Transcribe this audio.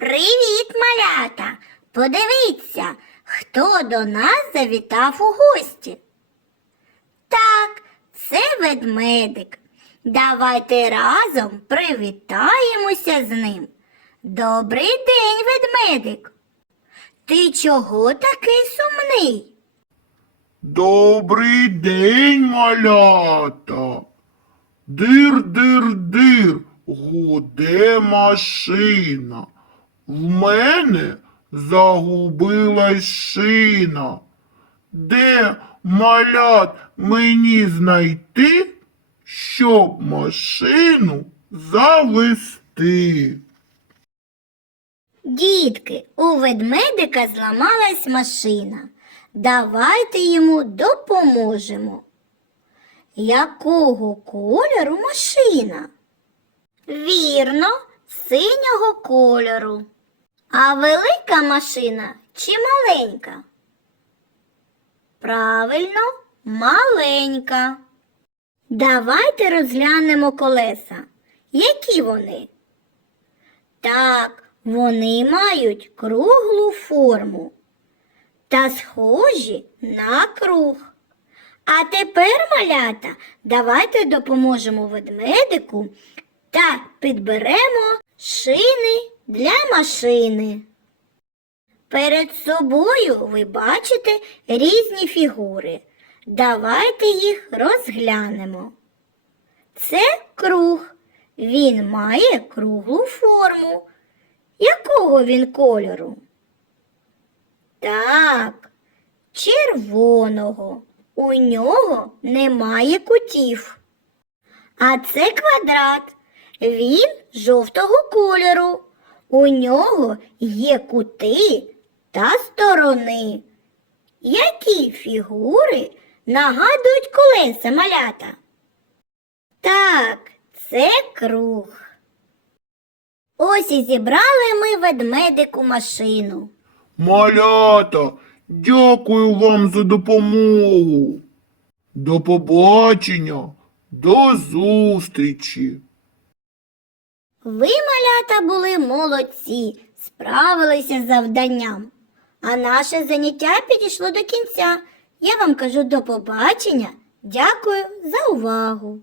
Привіт, малята! Подивіться, хто до нас завітав у гості. Так, це ведмедик. Давайте разом привітаємося з ним. Добрий день, ведмедик. Ти чого такий сумний? Добрий день, малята. Дир, дир, дир, гуде машина. В мене загубилась шина. Де малят мені знайти, щоб машину завести? Дітки, у ведмедика зламалась машина. Давайте йому допоможемо. Якого кольору машина? Вірно, синього кольору. А велика машина чи маленька? Правильно, маленька. Давайте розглянемо колеса. Які вони? Так, вони мають круглу форму та схожі на круг. А тепер, малята, давайте допоможемо ведмедику та підберемо шини для машини. Перед собою ви бачите різні фігури. Давайте їх розглянемо. Це круг. Він має круглу форму. Якого він кольору? Так, червоного. У нього немає кутів. А це квадрат. Він жовтого кольору. У нього є кути та сторони. Які фігури нагадують колеса малята? Так, це круг. Ось і зібрали ми ведмедику машину. Малята, дякую вам за допомогу. До побачення, до зустрічі. Ви, малята, були молодці, справилися з завданням. А наше заняття підійшло до кінця. Я вам кажу до побачення. Дякую за увагу.